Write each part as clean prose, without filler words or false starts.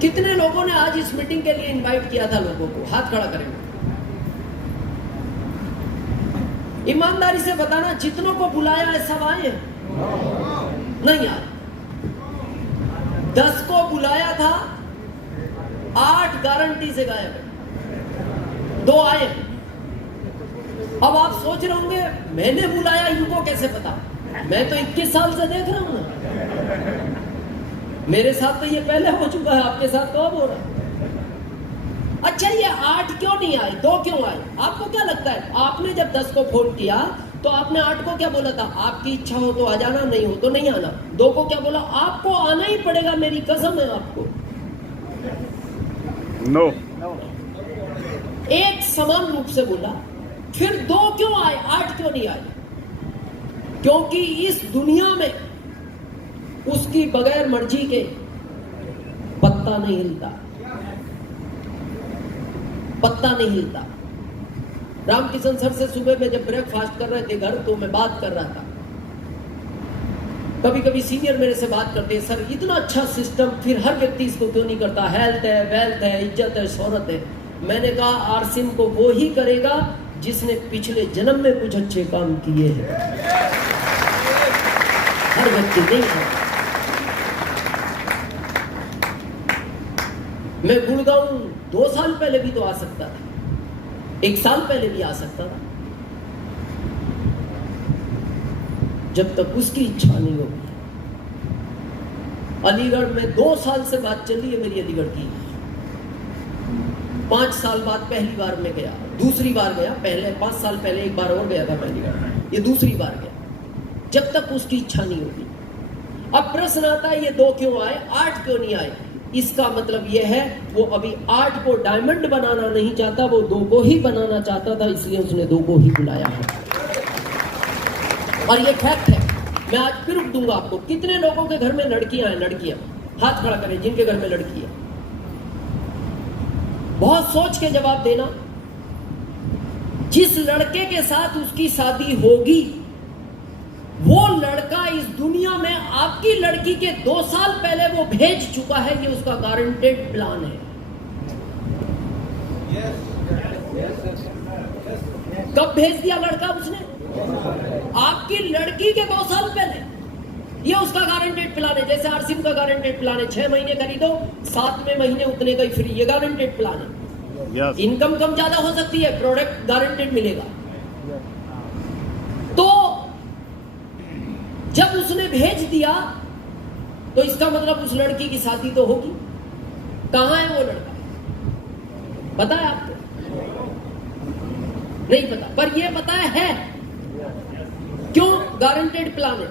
कितने लोगों ने आज इस मीटिंग के लिए इनवाइट किया था लोगों को? हाथ खड़ा करेंगे। ईमानदारी से बताना, जितनों को बुलाया है सब आए? नहीं आए। 10 को बुलाया था, 8 गारंटी से गायब है, 2 आए। अब आप सोच रहे होंगे मैंने बुलाया, इनको कैसे पता? मैं तो 21 साल से देख रहा हूं ना, मेरे साथ तो ये पहले हो चुका है, आपके साथ तो अब हो रहा है। अच्छा, ये 8 क्यों नहीं आए, 2 क्यों आए? आपको क्या लगता है? आपने जब 10 को फोन किया तो आपने 8 को क्या बोला था? आपकी इच्छा हो तो आ जाना, नहीं हो तो नहीं आना। 2 को क्या बोला? आपको आना ही पड़ेगा, मेरी कसम है आपको। नो। एक समान रूप से बोला। फिर 2 क्यों आए, 8 क्यों नहीं आए? क्योंकि इस दुनिया में उसकी बगैर मर्जी के पत्ता नहीं हिलता, पत्ता नहीं हिलता। रामकिशन सर से सुबह में जब ब्रेकफास्ट कर रहे थे घर, तो मैं बात कर रहा था। कभी कभी सीनियर मेरे से बात करते हैं, सर इतना अच्छा सिस्टम फिर हर व्यक्ति इसको क्यों नहीं करता? हेल्थ है, वेल्थ है, इज्जत है, शोहरत है। मैंने कहा आरसिम को वो ही करेगा जिसने पिछले जन्म में कुछ अच्छे काम किए हैं, हर व्यक्ति नहीं है। मैं गुड़गांव 2 साल पहले भी तो आ सकता था, 1 साल पहले भी आ सकता था, जब तक उसकी इच्छा नहीं होगी। अलीगढ़ में 2 साल से बात चल रही है मेरी अलीगढ़ की। 5 साल बाद पहली बार मैं गया, दूसरी बार गया। पहले 5 साल पहले एक बार और गया था अलीगढ़, ये दूसरी बार गया। जब तक उसकी इच्छा नहीं होगी। अब प्रश्न आता है ये 2 क्यों आए, 8 क्यों नहीं आए? इसका मतलब यह है वो अभी 8 को डायमंड बनाना नहीं चाहता, वो 2 को ही बनाना चाहता था, इसलिए उसने 2 को ही बुलाया है। और ये फैक्ट है। मैं आज फिर दूंगा आपको। कितने लोगों के घर में लड़कियां हैं? लड़कियां हाथ खड़ा करें जिनके घर में लड़की है। बहुत सोच के जवाब देना। जिस लड़के के साथ उसकी शादी होगी, वो लड़का इस दुनिया में आपकी लड़की के 2 साल पहले वो भेज चुका है, ये उसका गारंटेड प्लान है। कब भेज दिया लड़का उसने? आपकी लड़की के 2 साल पहले। ये उसका गारंटेड प्लान है। जैसे आरसिम का गारंटेड प्लान है, 6 महीने खरीदो, 7वें महीने उतने का ही फ्री, ये गारंटेड प्लान है। इनकम कम ज्यादा हो सकती है, प्रोडक्ट गारंटेड मिलेगा। तो जब उसने भेज दिया तो इसका मतलब उस लड़की की शादी तो होगी। कहां है वो लड़का? पता है आपको? नहीं पता, पर ये पता है। क्यों? गारंटेड प्लान है।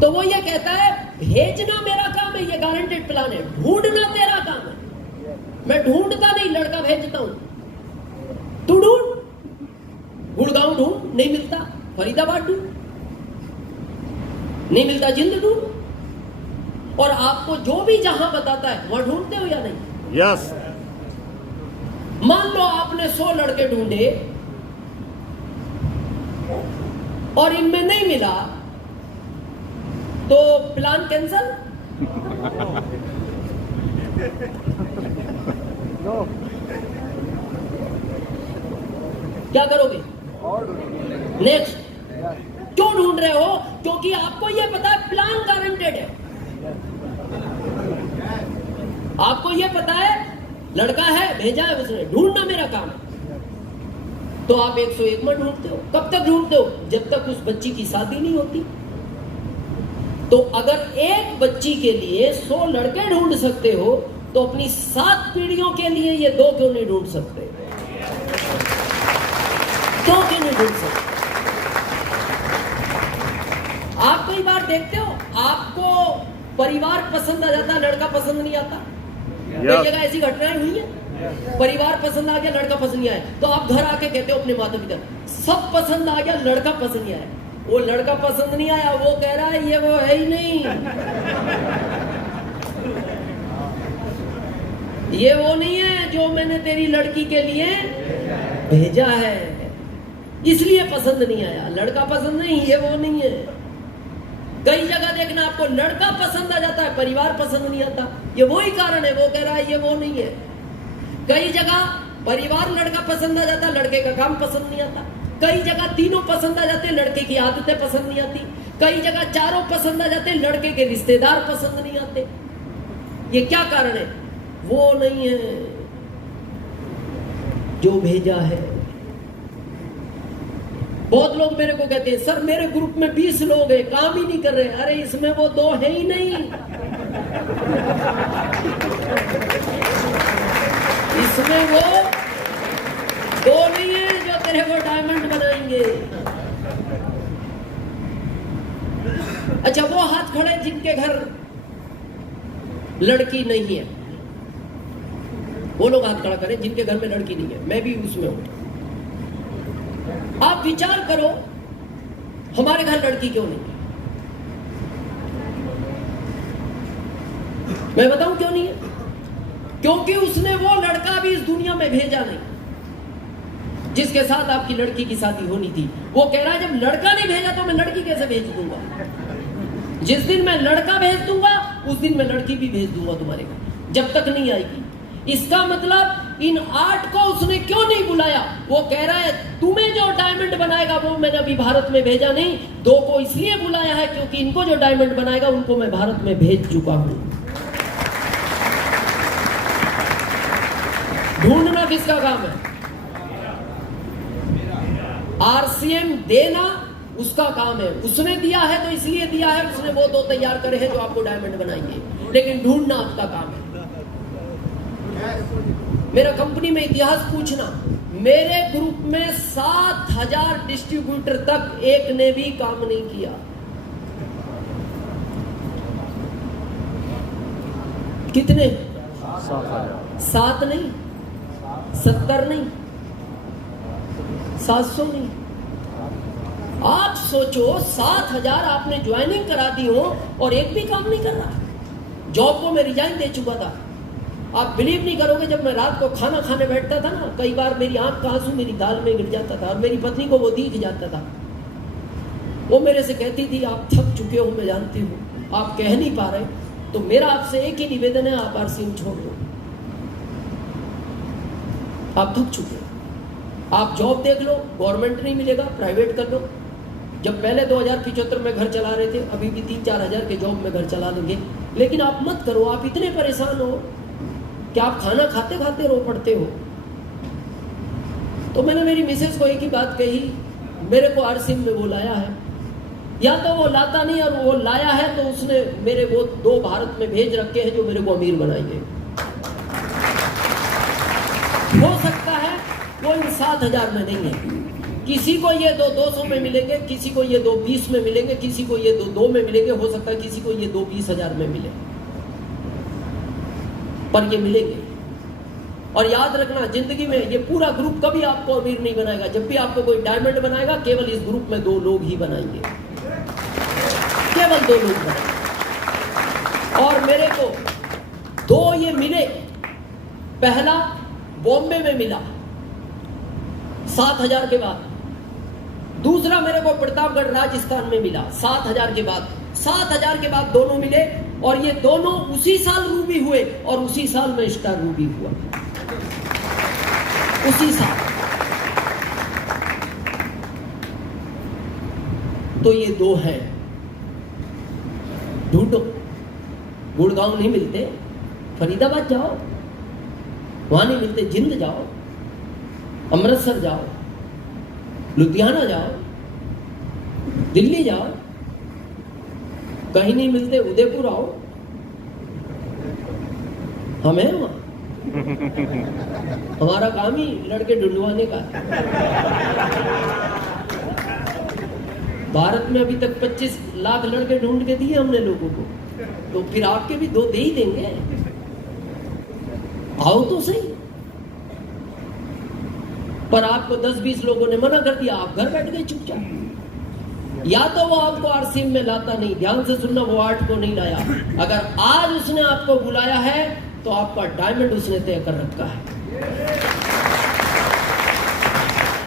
तो वो ये कहता है भेजना मेरा काम है, ये गारंटेड प्लान है। ढूंढना तेरा काम है। मैं ढूंढता नहीं, लड़का भेजता हूं। तू ढूंढ, गुड़गांव ढूंढ, नहीं मिलता। फरीदाबाद ढूंढ, नहीं मिलता। जिंद ढूंढ। और आपको जो भी जहां बताता है वहां ढूंढते हो या नहीं? यस। मान लो आपने 100 लड़के ढूंढे और इनमें नहीं मिला, तो प्लान कैंसल? क्या करोगे? नेक्स्ट। क्यों ढूंढ रहे हो? क्योंकि आपको यह पता है प्लान गारंटेड है। आपको यह पता है लड़का है, भेजा है उसने, ढूंढना मेरा काम है। तो आप 101 में ढूंढते हो। कब तक ढूंढते हो? जब तक उस बच्ची की शादी नहीं होती। तो अगर एक बच्ची के लिए 100 लड़के ढूंढ सकते हो, तो अपनी 7 पीढ़ियों के लिए ये 2 क्यों नहीं ढूंढ सकते? 2 क्यों नहीं ढूंढ सकते? आप कई बार देखते हो, आपको परिवार पसंद आ जाता है, लड़का पसंद नहीं आता। कई जगह ऐसी घटनाएं हुई है। परिवार पसंद आ गया, लड़का पसंद नहीं आया, तो आप घर आके कहते हो अपने माता पिता, सब पसंद आ गया, लड़का पसंद नहीं आया। वो लड़का पसंद नहीं आया, वो कह रहा है ये वो है ही नहीं, ये वो नहीं है जो मैंने तेरी लड़की के लिए भेजा है, इसलिए पसंद नहीं आया। लड़का पसंद नहीं, ये वो नहीं है। कई जगह देखना आपको लड़का पसंद आ जाता है, परिवार पसंद नहीं आता। ये वही कारण है, वो कह रहा है ये वो नहीं है। कई जगह परिवार लड़का पसंद आ जाता है, लड़के का काम पसंद नहीं आता। कई जगह तीनों पसंद आ जाते हैं, लड़के की आदतें पसंद नहीं आती। कई जगह चारों पसंद आ जाते हैं, लड़के के रिश्तेदार पसंद नहीं आते। ये क्या कारण है? वो नहीं है जो भेजा है। बहुत लोग मेरे को कहते हैं, सर मेरे ग्रुप में 20 लोग हैं, काम ही नहीं कर रहे। अरे इसमें वो 2 है ही नहीं, इसमें वो 2 नहीं है जो तेरे को डायमंड बनाएंगे। अच्छा, वो हाथ खड़े जिनके घर लड़की नहीं है, वो लोग हाथ खड़ा करें जिनके घर में लड़की नहीं है। मैं भी उसमें हूं। आप विचार करो, हमारे घर लड़की क्यों नहीं है? मैं बताऊं क्यों नहीं है? क्योंकि उसने वो लड़का भी इस दुनिया में भेजा नहीं जिसके साथ आपकी लड़की की शादी होनी थी। वो कह रहा है जब लड़का नहीं भेजा तो मैं लड़की कैसे भेज दूंगा? जिस दिन मैं लड़का भेज दूंगा उस दिन मैं लड़की भी भेज दूंगा तुम्हारे घर, जब तक नहीं आएगी। इसका मतलब इन 8 को उसने क्यों नहीं बुलाया? वो कह रहा है तुम्हें जो डायमंड बनाएगा वो मैंने अभी भारत में भेजा नहीं। 2 को इसलिए बुलाया है क्योंकि इनको जो डायमंड बनाएगा उनको मैं भारत में भेज चुका हूं। ढूंढना किसका काम है? आरसीएम देना उसका काम है। उसने दिया है तो इसलिए दिया है, उसने वो 2 तैयार करे हैं जो आपको डायमंड बनाएंगे, लेकिन ढूंढना आपका काम है। मेरा कंपनी में इतिहास पूछना, मेरे ग्रुप में 7000 डिस्ट्रीब्यूटर तक एक ने भी काम नहीं किया। कितने? 7 नहीं, 70 नहीं, 700 नहीं। आप सोचो, 7000 आपने ज्वाइनिंग करा दी हो और एक भी काम नहीं कर रहा। जॉब को मैं रिजाइन दे चुका था। आप बिलीव नहीं करोगे, जब मैं रात को खाना खाने बैठता था ना, कई बार मेरी आंख का आंसू मेरी दाल में गिर जाता था और मेरी पत्नी को वो दिख जाता था। वो मेरे से कहती थी आप थक चुके हो, मैं जानती हूँ, आप कह नहीं पा रहे, तो मेरा आपसे एक ही निवेदन है, आप आरसीएम छोड़ दो। आप थक चुके हो, आप जॉब देख लो, गवर्नमेंट नहीं मिलेगा, प्राइवेट कर लो। जब पहले 2075 में घर चला रहे थे, अभी भी 3-4 हजार के जॉब में घर चला लेंगे, लेकिन आप मत करो। आप इतने परेशान हो कि आप खाना खाते खाते रो पड़ते हो। तो मैंने मेरी मिसेस को एक ही बात कही, मेरे को आरसीएम में वो लाया है, या तो वो लाता नहीं, और वो लाया है तो उसने मेरे वो 2 भारत में भेज रखे हैं जो मेरे को अमीर बनाएंगे। हो सकता है वो इन 7000 में नहीं है। किसी को ये 200 में मिलेंगे, किसी को ये 20 में मिलेंगे, किसी को ये 2 में मिलेंगे, हो सकता है किसी को ये 20,000 में मिले, पर ये मिलेंगे। और याद रखना, जिंदगी में ये पूरा ग्रुप कभी आपको अमीर नहीं बनाएगा। जब भी आपको कोई डायमंड बनाएगा, केवल इस ग्रुप में 2 लोग ही बनाएंगे, केवल 2 लोग बनाएंगे। और मेरे को 2 ये मिले। पहला बॉम्बे में मिला 7000 के बाद, दूसरा मेरे को प्रतापगढ़ राजस्थान में मिला 7000 के बाद। 7000 के बाद दोनों मिले, और ये दोनों उसी साल रूबी हुए, और उसी साल में स्टार रूबी हुआ, उसी साल। तो ये 2 हैं, ढूंढो। गुड़गांव नहीं मिलते, फरीदाबाद जाओ, वहां नहीं मिलते, जिंद जाओ, अमृतसर जाओ, लुधियाना जाओ, दिल्ली जाओ, कहीं नहीं मिलते, उदयपुर आओ, हम हैं वहां। हमारा काम ही लड़के ढूंढवाने का। भारत में अभी तक 25 लाख लड़के ढूंढ के दिए हमने लोगों को, तो फिर आपके भी 2 दे ही देंगे। आओ तो सही। पर आपको 10-20 लोगों ने मना कर दिया, आप घर बैठ गए चुपचाप। या तो वो आपको आरसीएम में लाता नहीं, ध्यान से सुनना, वो 8 को नहीं लाया। अगर आज उसने आपको बुलाया है तो आपका डायमंड उसने तय कर रखा है।